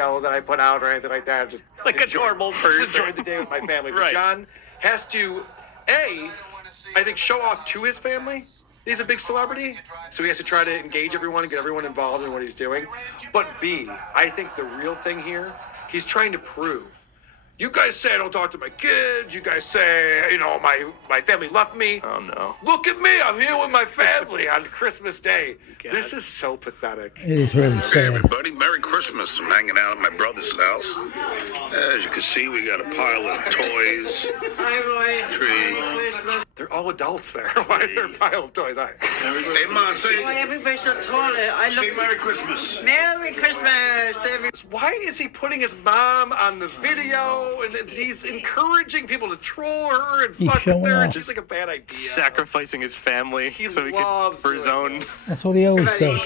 that I put out or anything like that. Just like a normal person. Just enjoy the day with my family. But Right. John has to, I think, show off to his family. He's a big celebrity, so he has to try to engage everyone and get everyone involved in what he's doing. But B, I think the real thing here, he's trying to prove. You guys say I don't talk to my kids. You guys say, my family left me. Oh, no. Look at me. I'm here with my family on Christmas Day. God. This is so pathetic. It is really Hey, sad. everybody. Merry Christmas. I'm hanging out at my brother's house. As you can see, we got a pile of toys, tree. They're all adults there. Why is there a pile of toys? Hey, Ma, say, Everybody's so tall. say Merry Christmas. Merry Christmas. Why is he putting his mom on the video? And he's encouraging people to troll her and fuck with her. It's just like a bad idea. Sacrificing his family so he could for his own. That's what he always does,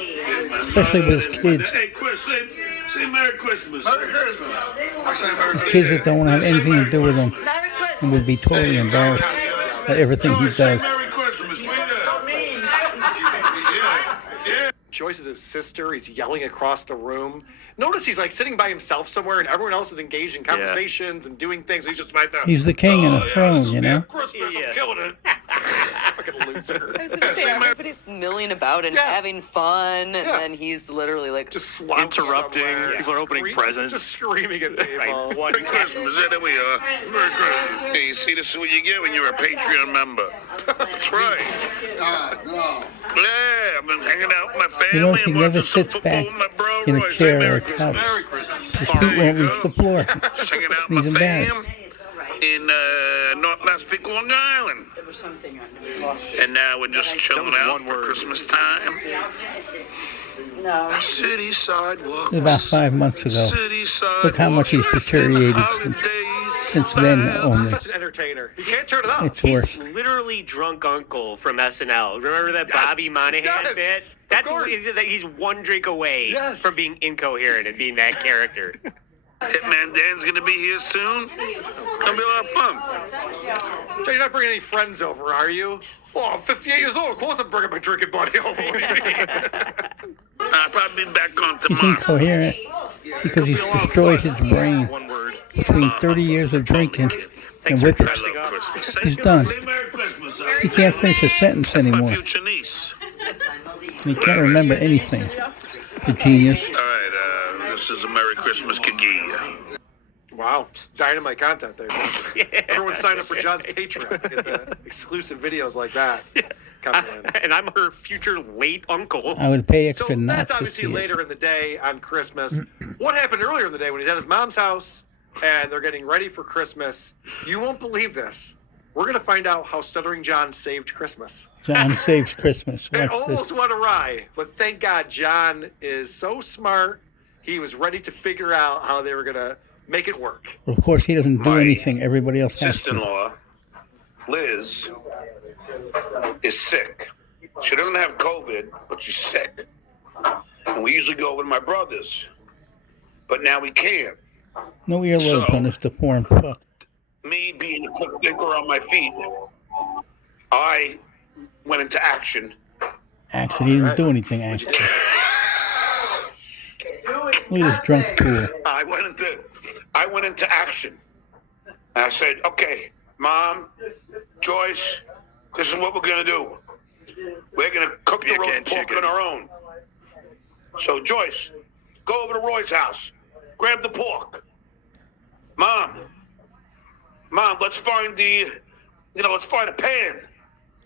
especially with his kids. Hey, Chris, say Merry Christmas. Merry Christmas. Kids that don't have anything to do with him and would be totally embarrassed at everything he does. Merry Christmas. Joyce is his sister. He's yelling across the room. Notice he's like sitting by himself somewhere, and everyone else is engaged in conversations and doing things. He's just right there. He's the king on the throne, you know? Christmas, I'm killing it. Fucking loser. I was going to say, everybody's milling about and having fun, and then he's literally like just interrupting. Somewhere. People are opening presents. Just screaming at people. Merry Christmas. There we are. Merry Christmas. Hey, you see, this is what you get when you're a Patreon member. That's right. Yeah, I've been hanging out with my family. You know, he and never watching some sits football back with my bro. in a Roy. Say chair or Merry a couch. Merry Christmas. His feet won't reach the floor. Just hanging out with He's my fam embarrassed. in North Massapequa, Long Island. And now we're just chilling out for Christmas time. City sidewalks. It was about 5 months ago. City Look how much he's sidewalks, dressed in deteriorated holidays since then style. only. Such an entertainer. You can't turn it up. It's worse. He's literally drunk uncle from SNL. Remember that Bobby Monahan bit? That's he's one drink away from being incoherent and being that character. Hitman Dan's gonna be here soon. Gonna be a lot of fun. So you're not bringing any friends over, are you? Oh, I'm 58 years old. Of course I'm bringing my drinking buddy over. I'll probably be back on He's tomorrow. incoherent because he's destroyed his brain One word. between 30 years of drinking and for whippets. dressing up. Christmas. He's done. Say Merry Christmas. He can't finish a sentence That's my anymore. future niece. He can't remember anything. The genius. All right, this is a Merry Christmas Kagi. Wow, dynamite content there. Everyone sign up for John's Patreon to get the exclusive videos like that. Coming in. And I'm her future late uncle. I would pay So extra not that's to obviously see it. later in the day on Christmas. What happened earlier in the day when he's at his mom's house and they're getting ready for Christmas? You won't believe this. We're going to find out how Stuttering John saved Christmas. John saves Christmas. It Watch almost this. went awry, but thank God John is so smart. He was ready to figure out how they were going to make it work. Of course, he doesn't do My anything. Everybody else has to. Sister-in-law, Liz, is sick. She doesn't have COVID, but she's sick. And we usually go with my brothers, but now we can't. No earlobes So- on this deformed fuck. Me being a quick thinker on my feet, I went into action. Actually, he didn't do anything, actually. Look at this drunk fool. I went into action. And I said, okay, Mom, Joyce, this is what we're gonna do. We're gonna cook the roast pork on our own. So Joyce, go over to Roy's house, grab the pork. Mom, let's find let's find a pan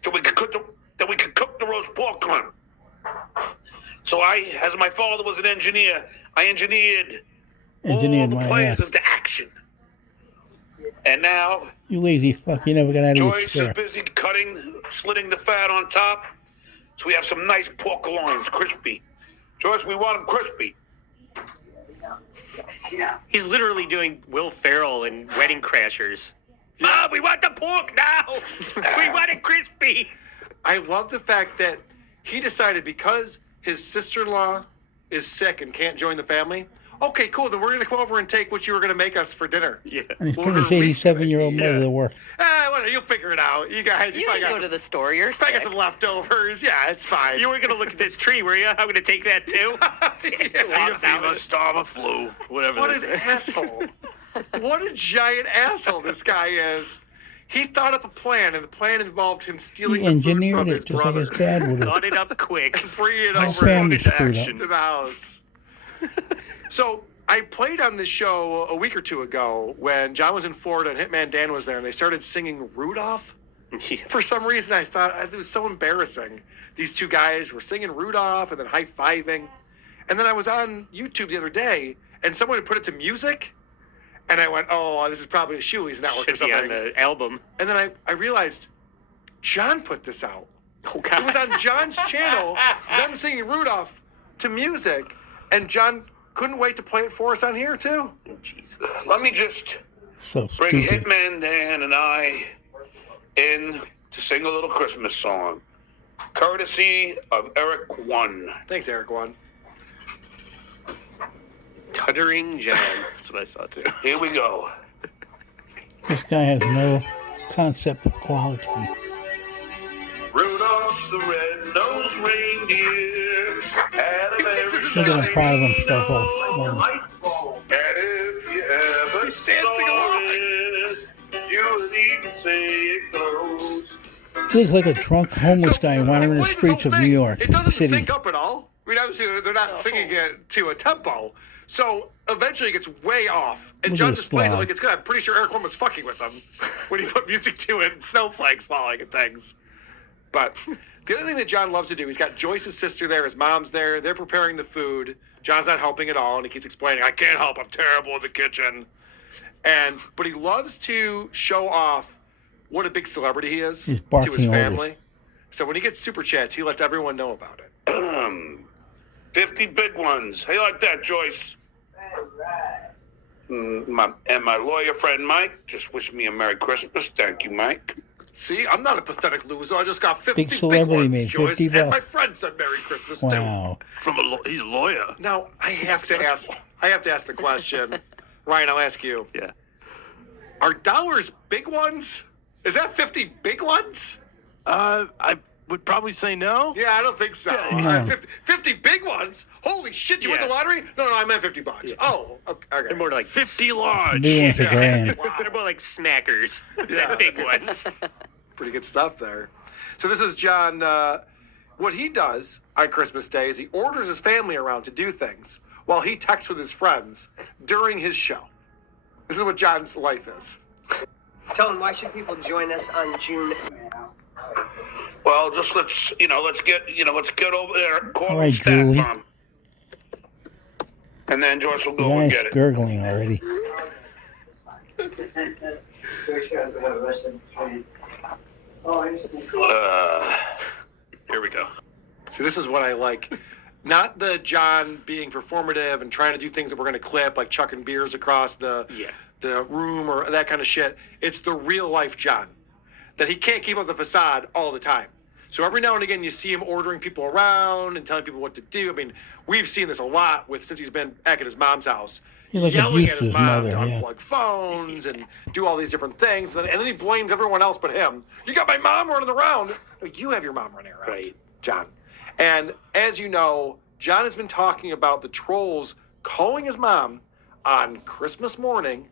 that we can cook the roast pork on. So as my father was an engineer, I engineered all the my players ass. into action. And now You lazy fuck. You never got out of your Joyce is chair. busy slitting the fat on top. So we have some nice pork loins, crispy. Joyce, we want them crispy. He's literally doing Will Ferrell in Wedding Crashers. Mom, we want the pork now. We want it crispy. I love the fact that he decided because his sister-in-law is sick and can't join the family. Okay, cool. Then we're going to come over and take what you were going to make us for dinner. Yeah. And he's putting his 87-year-old mother to work. Why whatever, you'll figure it out. You guys, You probably can got go some, to the store. You're probably got sick. some leftovers. Yeah, it's fine. You weren't going to look at this tree, were you? I'm going to take that too. Fever, starve, flu, whatever. What an asshole. What a giant asshole this guy is. He thought up a plan, and the plan involved him stealing He the food engineered from it his just brother. like his dad would have. Got it up quick. Bring it My over family into screwed action up. to the house. So I played on this show a week or two ago when John was in Florida and Hitman Dan was there, and they started singing Rudolph. For some reason, I thought it was so embarrassing. These two guys were singing Rudolph and then high-fiving. And then I was on YouTube the other day, and someone had put it to music, and I went, oh, this is probably the Shoeys Network or Should be on something. the album. And then I realized John put this out. Oh, God. It was on John's channel, them singing Rudolph to music, and John couldn't wait to play it for us on here, too. Jeez. Let me just So bring stupid. Hitman Dan and I in to sing a little Christmas song, courtesy of Eric One. Thanks, Eric One. Stuttering John. That's what I saw too. Here we go. This guy has no concept of quality. Rudolph the red-nosed reindeer had a very Look at him proud of himself. Oh, And if you ever He's dancing saw along. it, you would even say it goes. he looks like a drunk homeless So, guy he wandering the played this streets whole of thing. New York It doesn't City. sync up at all. I mean, obviously, they're not singing it to a tempo. So eventually it gets way off. And Look John at just this plays it blog. like it's good. I'm pretty sure Eric One was fucking with him when he put music to it and snowflakes falling and things. But the other thing that John loves to do, he's got Joyce's sister there, his mom's there, they're preparing the food. John's not helping at all, and he keeps explaining, I can't help, I'm terrible in the kitchen. But he loves to show off what a big celebrity he is He's to barking his orders. family. So when he gets super chats, he lets everyone know about it. 50 big ones. How you like that, Joyce? My lawyer friend Mike just wished me a Merry Christmas. Thank you, Mike. See, I'm not a pathetic loser. I just got 50 Big big celebrity ones, made Joyce. 50 And my bucks. friend said Merry Christmas, Wow. He's a lawyer. too. Now, I have to ask the question. Ryan, I'll ask you. Yeah. Are dollars big ones? Is that 50 big ones? I would probably say no. Yeah, I don't think so. No. 50 big ones? Holy shit, you win the Yeah. lottery? No, I meant 50 bucks. Oh, okay. They're more like 50 large. Big one's a grand. They're more like smackers than big ones. Pretty good stuff there. So this is John. What he does on Christmas Day is he orders his family around to do things while he texts with his friends during his show. This is what John's life is. Tone, why should people join us on June? Well, just let's get over there, call All and right, stat, Julie. Mom. And then Joyce will The go and guy's get it. gurgling already. Here we go. See, this is what I like. Not the John being performative and trying to do things that we're going to clip, like chucking beers across the room or that kind of shit. It's the real life John. That he can't keep up the facade all the time. So every now and again, you see him ordering people around and telling people what to do. I mean, we've seen this a lot since he's been back at his mom's house, He like yelling abused at his his mom mother, to yeah. unplug phones and do all these different things. And then he blames everyone else but him. You got my mom running around. No, you have your mom running around, Right. John. And as you know, John has been talking about the trolls calling his mom on Christmas morning,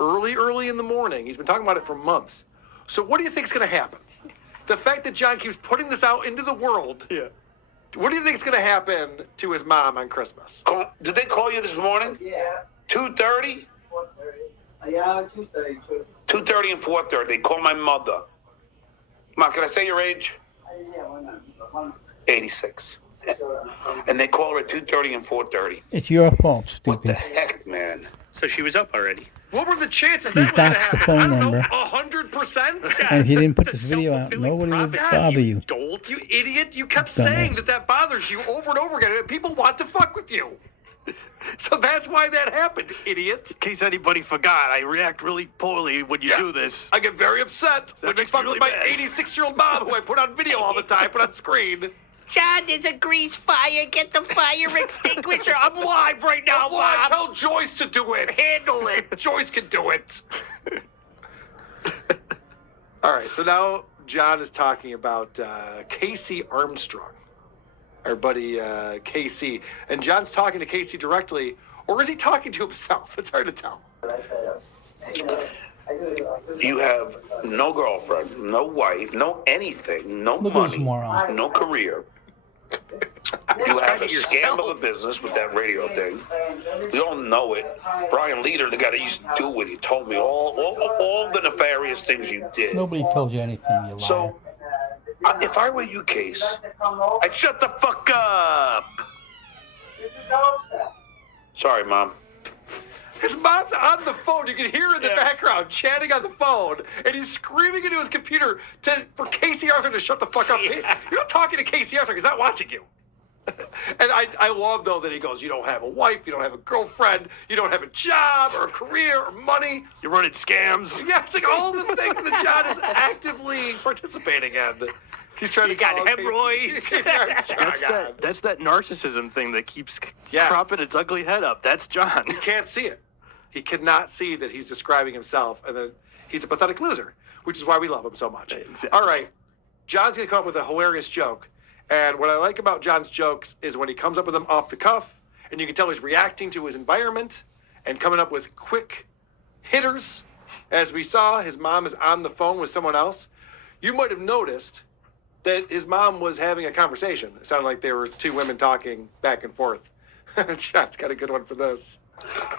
early in the morning. He's been talking about it for months. So what do you think is going to happen? The fact that John keeps putting this out into the world. Yeah. What do you think is going to happen to his mom on Christmas? Did they call you this morning? Yeah. 2:30? 4:30. Yeah, 2:32. 2:30 and 4:30. They call my mother. Mom, can I say your age? Yeah, why not? 86. And they call her at 2:30 and 4:30. It's your fault, What the stupid. heck, man? So she was up already. What were the chances He that was going to doxed the happen? phone I don't number. know, 100%? And if you didn't put It's a this video out, self-fulfilling nobody would prophecy. bother you. Dolt. You idiot. You kept Dumbass. saying that bothers you over and over again. People want to fuck with you. So that's why that happened, idiot. In case anybody forgot, I react really poorly when you Yeah. do this. I get very upset when you makes fuck me with really my mad. 86-year-old mom who I put on video all the time, put on screen. John, there's a grease fire. Get the fire extinguisher. I'm live right now, Well, I Mom. tell Joyce to do it. Handle it. Joyce can do it. All right, so now John is talking about Casey Armstrong, our buddy Casey. And John's talking to Casey directly, or is he talking to himself? It's hard to tell. You have no girlfriend, no wife, no anything, no Look at this money, moron. no career. You have a scam of a business with that radio thing. We all know it. Brian Leader, the guy that used to do it, he told me all the nefarious things you did. Nobody told you anything, you liar. So, if I were you, Case, I'd shut the fuck up. Sorry, Mom. His mom's on the phone. You can hear her in the background chatting on the phone, and he's screaming into his computer for Casey Armstrong to shut the fuck up. You're not talking to Casey Armstrong. He's not watching you. And I love, though, that he goes, you don't have a wife, you don't have a girlfriend, you don't have a job or a career or money. You're running scams. Yeah, it's like all the things that John is actively participating in. He's trying to got call hemorrhoids. Casey Armstrong on. That's that narcissism thing that keeps Yeah. cropping its ugly head up. That's John. He can't see it. He cannot see that he's describing himself, and that he's a pathetic loser, which is why we love him so much. Exactly. All right, John's going to come up with a hilarious joke. And what I like about John's jokes is when he comes up with them off the cuff, and you can tell he's reacting to his environment and coming up with quick hitters. As we saw, his mom is on the phone with someone else. You might have noticed that his mom was having a conversation. It sounded like there were two women talking back and forth. John's got a good one for this.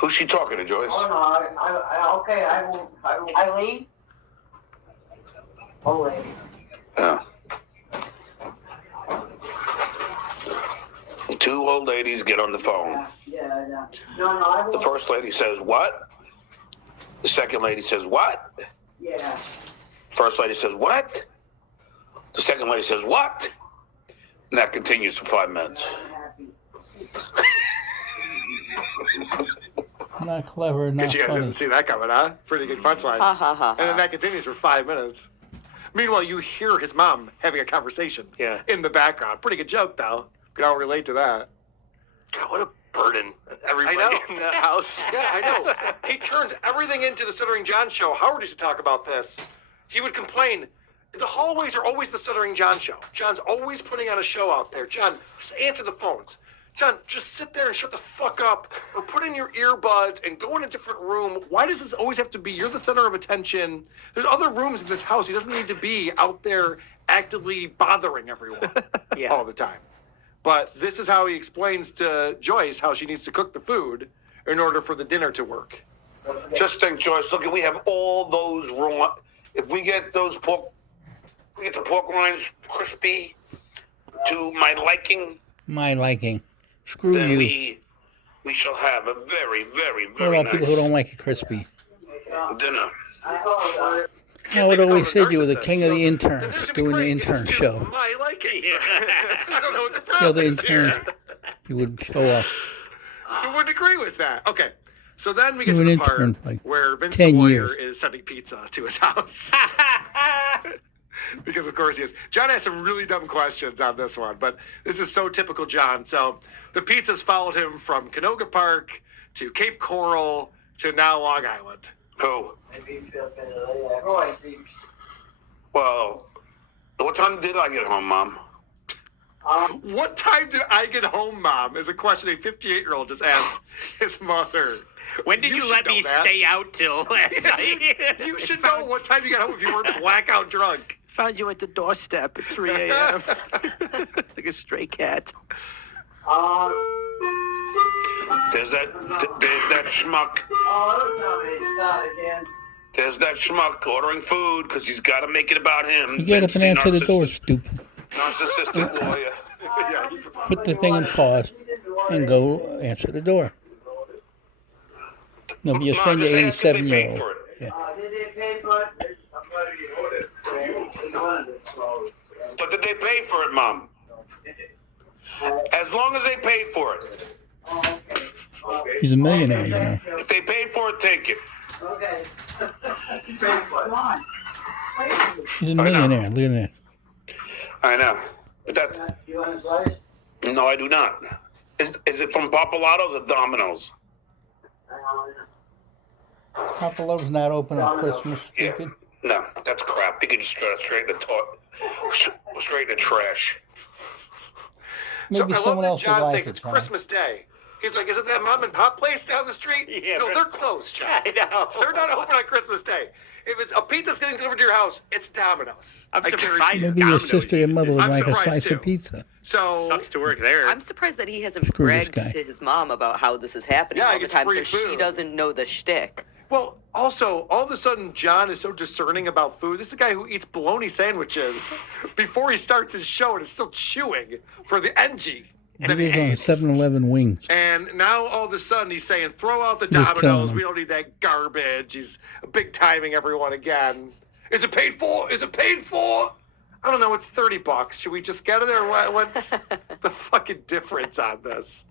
Who's she talking to, Joyce? Oh, no, okay, I won't. Eileen? Oh, lady. Yeah. Two old ladies get on the phone. Yeah. No, I won't. The first lady says, what? The second lady says, what? Yeah. First lady says, what? The second lady says, what? And that continues for 5 minutes. Not clever, not Because you guys funny. didn't see that coming, huh? Pretty good punchline. Ha ha ha. And then that continues for 5 minutes. Meanwhile, you hear his mom having a conversation in the background. Pretty good joke, though. We can all relate to that. God, what a burden. Everybody I know. in the house. Yeah, I know. He turns everything into the Stuttering John show. Howard used to talk about this. He would complain, the hallways are always the Stuttering John show. John's always putting on a show out there. John, just answer the phones. John, just sit there and shut the fuck up, or put in your earbuds and go in a different room. Why does this always have to be, you're the center of attention? There's other rooms in this house. He doesn't need to be out there actively bothering everyone all the time. But this is how he explains to Joyce how she needs to cook the food in order for the dinner to work. Just think, Joyce, look, we have all those raw. If we get those pork, we get the pork rinds crispy to my liking, My liking. Screw then you. we shall have a very, very, What very about people who nice don't like it crispy? dinner. I would always said you were the narcissist. king of the He goes, interns "This should be doing the great. intern It's to show. My liking. I don't know what the Kill problem the is here. interns. You would show off. Who wouldn't agree with that? Okay. So then we get You to were the an part intern for like where Vince 10 the Warrior years. is sending pizza to his house. Because of course he is. John has some really dumb questions on this one, but this is so typical John. So the pizzas followed him from Canoga Park to Cape Coral to now Long Island. Who? Well, what time did I get home, Mom? What time did I get home, Mom? Is a question a 58-year-old just asked his mother. When did you should let know me that. stay out till last night? You should know what time you got home if you weren't blackout drunk. Found you at the doorstep at 3 a.m. like a stray cat. There's that schmuck. Oh, don't tell me to start again. There's that schmuck ordering food because he's got to make it about him. You get up Vince, and answer the door, stupid. Narcissistic lawyer. Yeah, he's the Put the thing in pause and go answer the door. No, you're No, saying just you're ask if they paid 87-year-old. for it. Yeah. Did they pay for it? But did they pay for it, Mom? As long as they paid for it. He's a millionaire, you know. If they paid for it, take it. Okay. Come on. He's a millionaire. Look at that. I know. But that, You want a slice? no, I do not. Is it from Papalato's or Domino's? Papa Love's not open on Christmas, Yeah. stupid. No, that's crap. You can just throw it straight in the trash. Maybe so I love someone that else would John like thinks it, it's Tom. Christmas Day. He's like, is it that mom and pop place down the street? Yeah, no, but- they're closed, John. I know. They're not open on Christmas Day. If it's a pizza's getting delivered to your house, it's Domino's. I'm I surprised. guarantee you. Maybe your Domino's sister and mother would I'm like a surprised, slice too. of pizza. So Sucks to work there. I'm surprised that he hasn't Screw this bragged guy. to his mom about how this is happening Yeah, he all the gets time, so free she food. doesn't know the shtick. Well, also, all of a sudden, John is so discerning about food. This is a guy who eats bologna sandwiches before he starts his show and is still chewing for the NG He that he lives on hates. 7-Eleven wings. And now all of a sudden he's saying, throw out the Just killing Domino's. him. We don't need that garbage. He's big timing everyone again. Is it paid for? Is it paid for? I don't know. It's $30. Should we just get it or what? What's the fucking difference on this?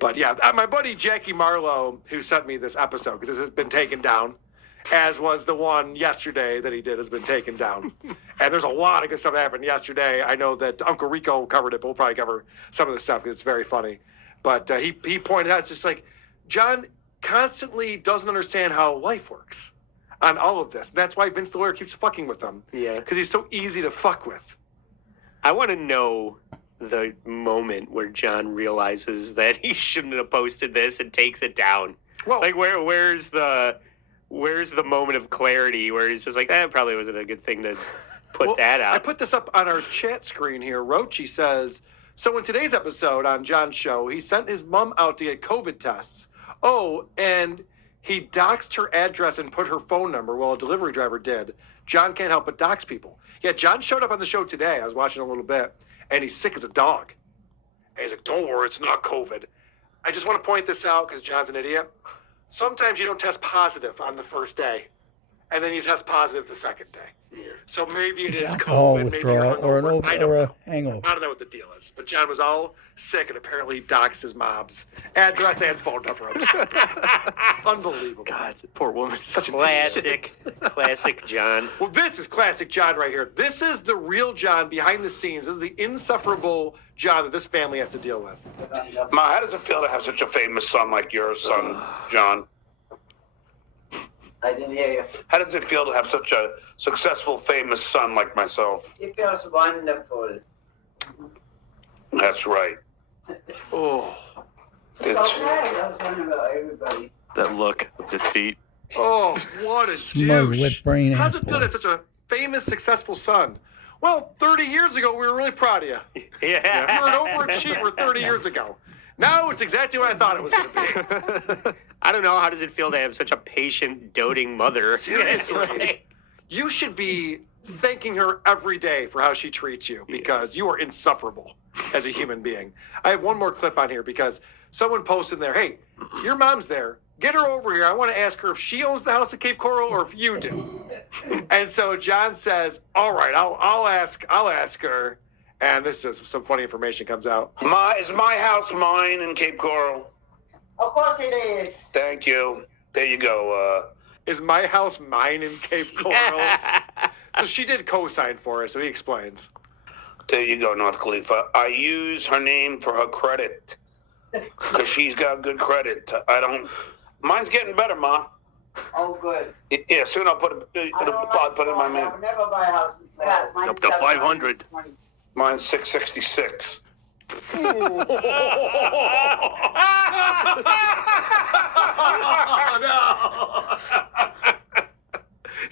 But yeah, my buddy Jackie Marlowe, who sent me this episode, because this has been taken down, as was the one yesterday that he did, has been taken down. And there's a lot of good stuff that happened yesterday. I know that Uncle Rico covered it, but we'll probably cover some of the stuff because it's very funny. But he pointed out, it's just like, John constantly doesn't understand how life works on all of this. That's why Vince the lawyer keeps fucking with him. Yeah. Because he's so easy to fuck with. I want to know the moment where John realizes that he shouldn't have posted this and takes it down. Well, Like where's the moment of clarity where he's just like, that probably wasn't a good thing to put that out. I put this up on our chat screen here. Rochi says, so in today's episode on John's show, he sent his mom out to get COVID tests. Oh, and he doxed her address and put her phone number while a delivery driver did. John can't help but dox people. Yeah, John showed up on the show today. I was watching a little bit, and he's sick as a dog. And he's like, don't worry, it's not COVID. I just want to point this out because John's an idiot. Sometimes you don't test positive on the first day, and then you test positive the second day. So maybe it is Alcohol COVID, maybe you're withdrawal or an hungover. I don't or know. a hangover. I don't know what the deal is, but John was all sick and apparently doxed his mom's address and phone number. Unbelievable. God, poor woman. Such a Classic John. Well, this is classic John right here. This is the real John behind the scenes. This is the insufferable John that this family has to deal with. Ma, how does it feel to have such a famous son like your son, John? I didn't hear you. How does it feel to have such a successful, famous son like myself? It feels wonderful. That's right. Oh, It's okay. I was wondering about everybody. That look of defeat. oh, what a Smug, douche. wet brain How's it asshole. feel to have such a famous, successful son? Well, 30 years ago, we were really proud of you. Yeah. You were an overachiever 30 years ago. Now it's exactly what I thought it was going to be. I don't know. How does it feel to have such a patient, doting mother? Seriously. You should be thanking her every day for how she treats you because you are insufferable as a human being. I have one more clip on here because someone posted there, hey, your mom's there. Get her over here. I want to ask her if she owns the house at Cape Coral or if you do. And so John says, all right, I'll ask her. And this is some funny information comes out. Is my house mine in Cape Coral? Of course it is. Thank you. There you go. Is my house mine in Cape Coral? So she did co-sign for it, so he explains. There you go, North Khalifa. I use her name for her credit because she's got good credit. Mine's getting better, Ma. Oh, good. Yeah, soon I'll put it in my name. I'll never buy a house. It's up to 500. Mine's 666. Oh, no.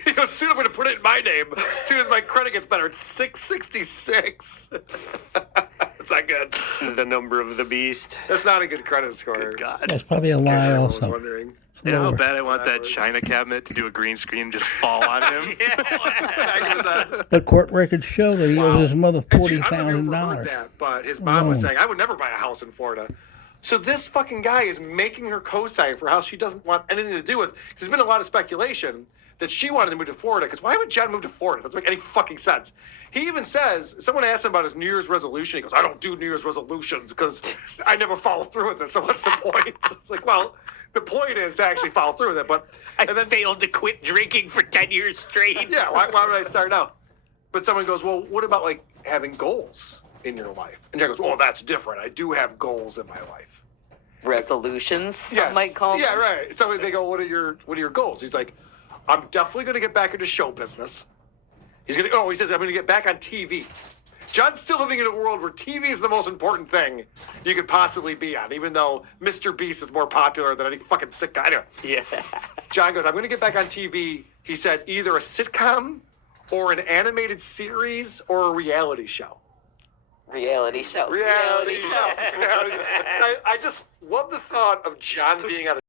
He goes, soon I'm going to put it in my name. As soon as my credit gets better, it's 666. That's not good. The number of the beast. That's not a good credit score. Good God. That's probably a lie Everyone was also. wondering. You know how Lower. bad I want that Backwards. china cabinet to do a green screen and just fall on him? Back in his head. The court records show that he owes his mother And gee, I don't know if you ever heard $40,000. that, but his mom was Alone. saying, I would never buy a house in Florida. So this fucking guy is making her co-sign for a house she doesn't want anything to do with. 'Cause there's been a lot of speculation that she wanted to move to Florida. Because why would John move to Florida? That doesn't make any fucking sense. He even says, someone asked him about his New Year's resolution. He goes, I don't do New Year's resolutions because I never follow through with it. So what's the point? It's like, well, the point is to actually follow through with it. But I failed to quit drinking for 10 years straight. yeah, why would I start now? But someone goes, well, what about like having goals in your life? And John goes, well, that's different. I do have goals in my life. Resolutions, some might call Yeah, them. right. So they go, what are your goals? He's like, I'm definitely going to get back into show business. He says, I'm going to get back on TV. John's still living in a world where TV is the most important thing you could possibly be on, even though Mr. Beast is more popular than any fucking sitcom. Anyway, Yeah. John goes, I'm going to get back on TV. He said either a sitcom or an animated series or a reality show. Reality show. Reality show. I just love the thought of John being on a